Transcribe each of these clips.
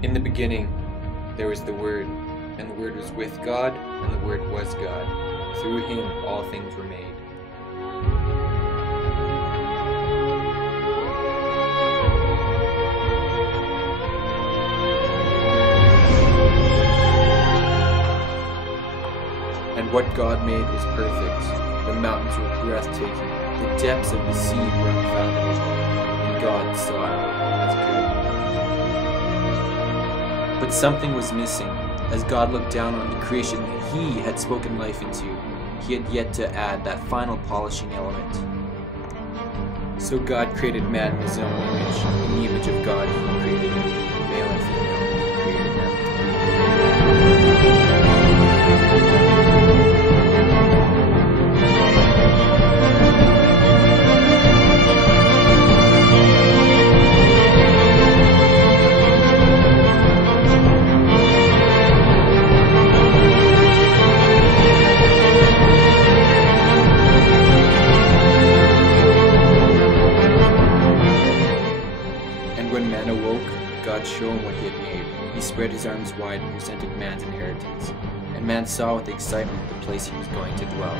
In the beginning, there was the Word, and the Word was with God, and the Word was God. Through him all things were made. And what God made was perfect. The mountains were breathtaking. The depths of the sea were unfathomable. And God saw it as good. But something was missing. As God looked down on the creation that he had spoken life into, he had yet to add that final polishing element. So God created man in his own image. In the image of God he created him. Male and female he created them. When man awoke, God showed him what he had made. He spread his arms wide and presented man's inheritance. And man saw with excitement the place he was going to dwell.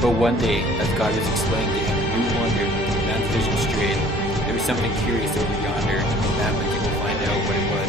But one day, as God was explaining to him a new wonder, man's vision strayed. There was something curious over yonder, and man went to go find out what it was.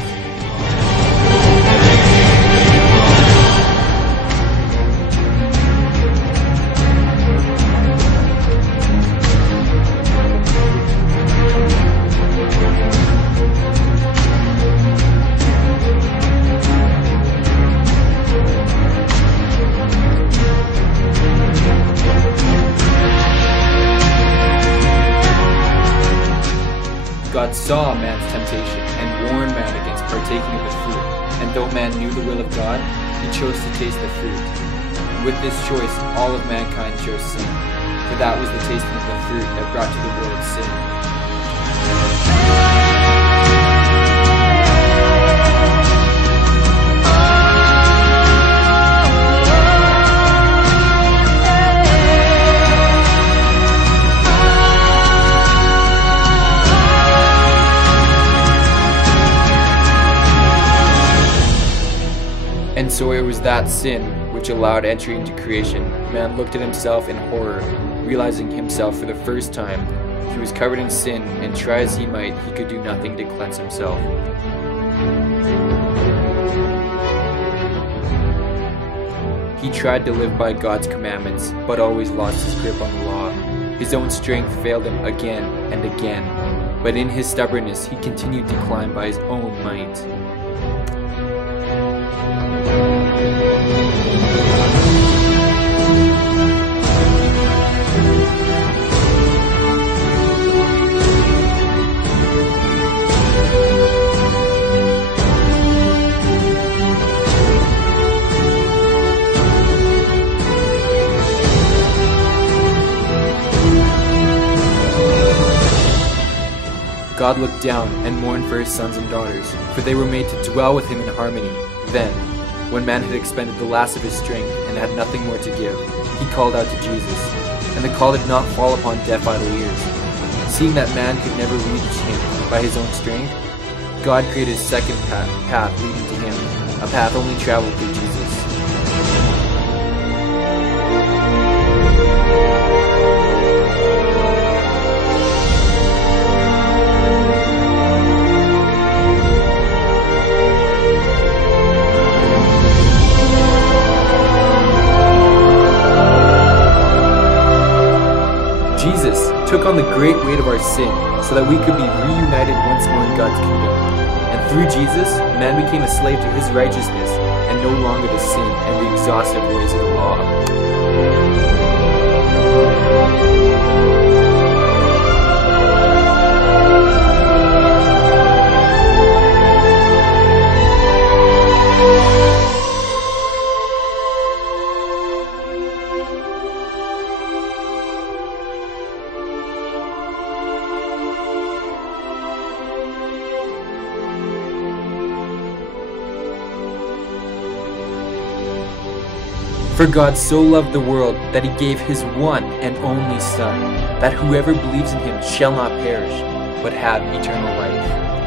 God saw man's temptation and warned man against partaking of the fruit. And though man knew the will of God, he chose to taste the fruit. And with this choice, all of mankind chose sin. For that was the tasting of the fruit that brought to the world sin. And so it was that sin which allowed entry into creation. Man looked at himself in horror, realizing himself for the first time. He was covered in sin, and try as he might, he could do nothing to cleanse himself. He tried to live by God's commandments, but always lost his grip on the law. His own strength failed him again and again, but in his stubbornness he continued to climb by his own might. God looked down and mourned for his sons and daughters, for they were made to dwell with him in harmony. Then, when man had expended the last of his strength and had nothing more to give, he called out to Jesus, and the call did not fall upon deaf idle ears. Seeing that man could never reach him by his own strength, God created a second path leading to him, a path only traveled through Jesus. Jesus took on the great weight of our sin so that we could be reunited once more in God's kingdom. And through Jesus, man became a slave to his righteousness and no longer to sin and the exhaustive ways of the law. For God so loved the world that he gave his one and only Son, that whoever believes in him shall not perish, but have eternal life.